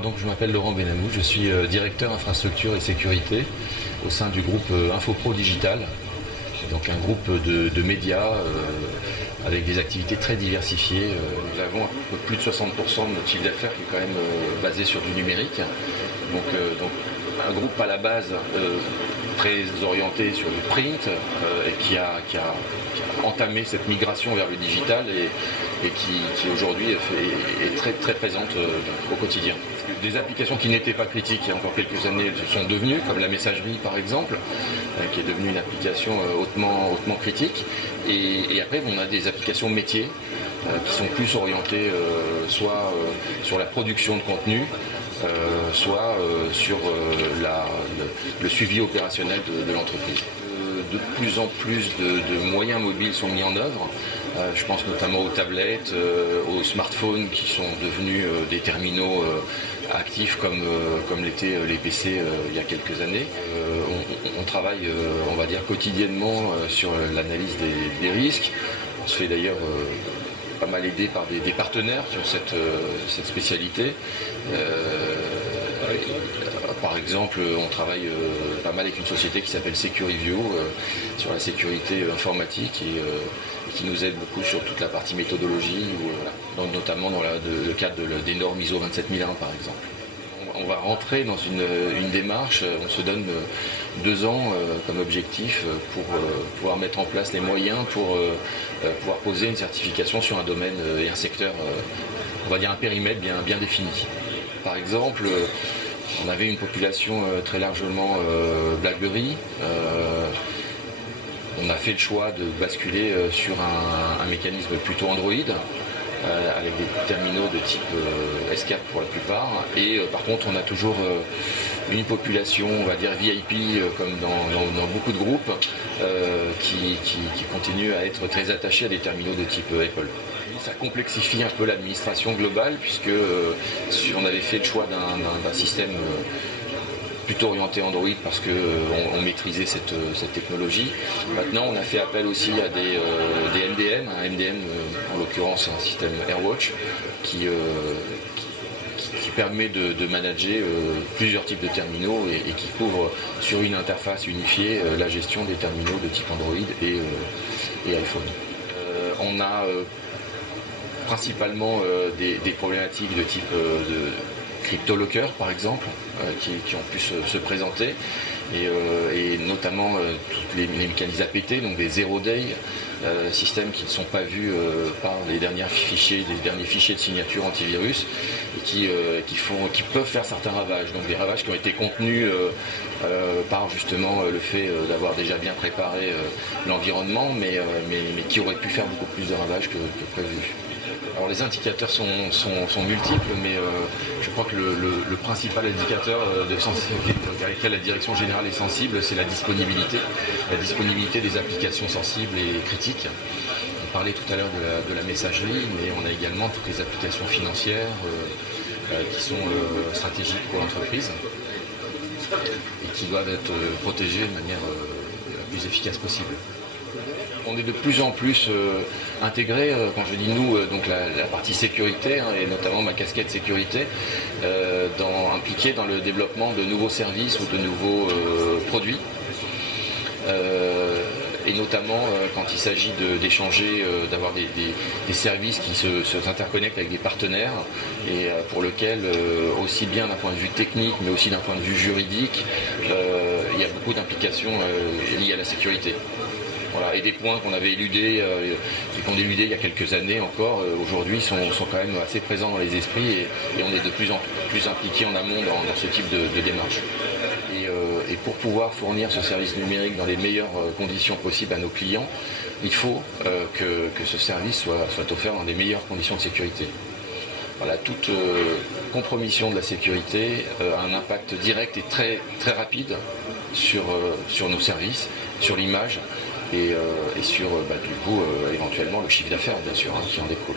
Alors donc je m'appelle Laurent Benamou, je suis directeur infrastructure et sécurité au sein du groupe Infopro Digital, donc un groupe de médias avec des activités très diversifiées. Nous avons un peu plus de 60% de notre chiffre d'affaires qui est quand même basé sur du numérique. Donc un groupe à la base très orienté sur du print et qui a entamé cette migration vers le digital et qui aujourd'hui est très, très présente au quotidien. Des applications qui n'étaient pas critiques il y a encore quelques années se sont devenues, comme la messagerie par exemple, qui est devenue une application hautement critique. Et après on a des applications métiers qui sont plus orientées soit sur la production de contenu, soit sur le suivi opérationnel de l'entreprise. De plus en plus de moyens mobiles sont mis en œuvre. Je pense notamment aux tablettes, aux smartphones qui sont devenus des terminaux actifs comme l'étaient les PC il y a quelques années. On travaille, on va dire, quotidiennement sur l'analyse des risques. On se fait d'ailleurs pas mal aidé par des partenaires qui ont cette spécialité. Par exemple, on travaille pas mal avec une société qui s'appelle SecuriView sur la sécurité informatique et qui nous aide beaucoup sur toute la partie méthodologie, notamment dans le cadre des normes ISO 27001 par exemple. On va rentrer dans une démarche, on se donne 2 ans comme objectif pour pouvoir mettre en place les moyens pour pouvoir poser une certification sur un domaine et un secteur, on va dire un périmètre bien défini. Par exemple, on avait une population très largement BlackBerry. On a fait le choix de basculer sur un mécanisme plutôt Android, avec des terminaux de type S4 pour la plupart. Et par contre, on a toujours une population, on va dire VIP, comme dans beaucoup de groupes, qui continue à être très attachée à des terminaux de type Apple. Ça complexifie un peu l'administration globale, puisque si on avait fait le choix d'un système plutôt orienté Android parce qu'on maîtrisait cette technologie. Maintenant, on a fait appel aussi à des MDM, un MDM en l'occurrence un système AirWatch qui permet de manager plusieurs types de terminaux et qui couvre sur une interface unifiée la gestion des terminaux de type Android et iPhone. On a principalement des problématiques de type de CryptoLocker par exemple, qui ont pu se présenter, et notamment toutes les mécanismes APT, donc des zero day, systèmes qui ne sont pas vus par les derniers fichiers de signature antivirus et qui peuvent faire certains ravages, donc des ravages qui ont été contenus par justement le fait d'avoir déjà bien préparé l'environnement, mais qui auraient pu faire beaucoup plus de ravages que prévu. Alors les indicateurs sont multiples, mais je crois que le principal indicateur avec lequel la direction générale est sensible, c'est la disponibilité des applications sensibles et critiques. On parlait tout à l'heure de la messagerie, mais on a également toutes les applications financières qui sont stratégiques pour l'entreprise et qui doivent être protégées de manière la plus efficace possible. On est de plus en plus intégré, quand je dis nous, donc la partie sécurité, et notamment ma casquette sécurité, impliquée dans le développement de nouveaux services ou de nouveaux produits. Et notamment quand il s'agit d'échanger, d'avoir des services qui s'interconnectent avec des partenaires et pour lesquels, aussi bien d'un point de vue technique mais aussi d'un point de vue juridique, il y a beaucoup d'implications liées à la sécurité. Voilà, et des points qu'on avait éludés et qu'on éludait il y a quelques années encore, aujourd'hui sont quand même assez présents dans les esprits et on est de plus en plus impliqués en amont dans ce type de démarche. Et pour pouvoir fournir ce service numérique dans les meilleures conditions possibles à nos clients, il faut que ce service soit offert dans des meilleures conditions de sécurité. Voilà, toute compromission de la sécurité a un impact direct et très, très rapide sur nos services, sur l'image et sur du coup éventuellement le chiffre d'affaires bien sûr qui en découle.